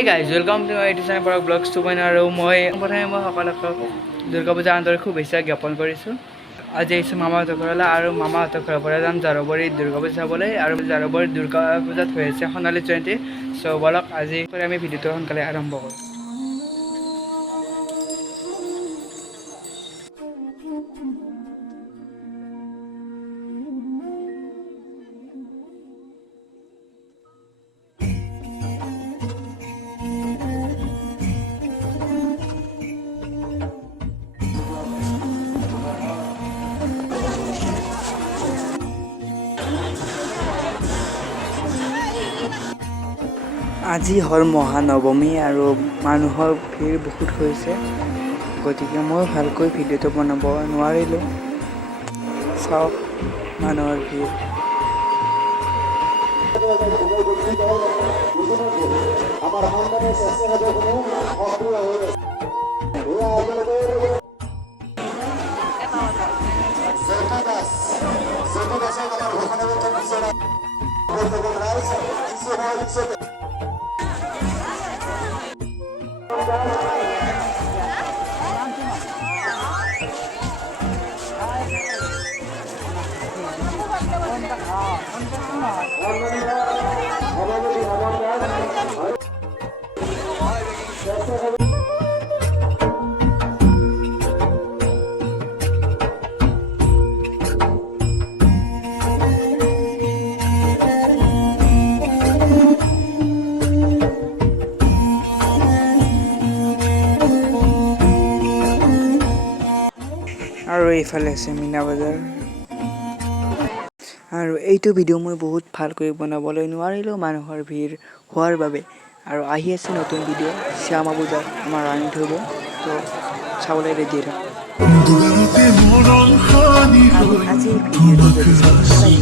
Hey guys, welcome to my design for vlogs 2.0 আৰু মই সকলোকে দুৰ্গা পূজাৰ আন্তৰিক শুভেচ্ছা জ্ঞাপন কৰিছোঁ। আজি আহিছোঁ মামাহঁতৰ ঘৰলৈ আৰু মামাহঁতৰ ঘৰৰ পৰা যাম জাৰবাৰী দুৰ্গা পূজা চাবলৈ আৰু জাৰবাৰী দুৰ্গা পূজাত হৈ আছে সোণালী জয়ন্তী। চ' বলক আজি আমি ভিডিঅ'টো সোনকালে আৰম্ভ কৰোঁ। আজি হ'ল মহানৱমী আৰু মানুহৰ ভিৰ বহুত হৈছে, গতিকে মই ভালকৈ ভিডিঅ'টো বনাব নোৱাৰিলোঁ। চাওক মানুহৰ ভিৰ। আৰু এইফালে আছে মীনা বজাৰ। আৰু এইটো ভিডিঅ' মই বহুত ভালকৈ বনাবলৈ নোৱাৰিলোঁ মানুহৰ ভিৰ হোৱাৰ বাবে। আৰু আহি আছে নতুন ভিডিঅ' শ্যামা পূজাত আমাৰ ৰাণী থ'ব, তো চাবলৈ ৰেডি থাকক। আজি ভিডিঅ'টো যদি চাই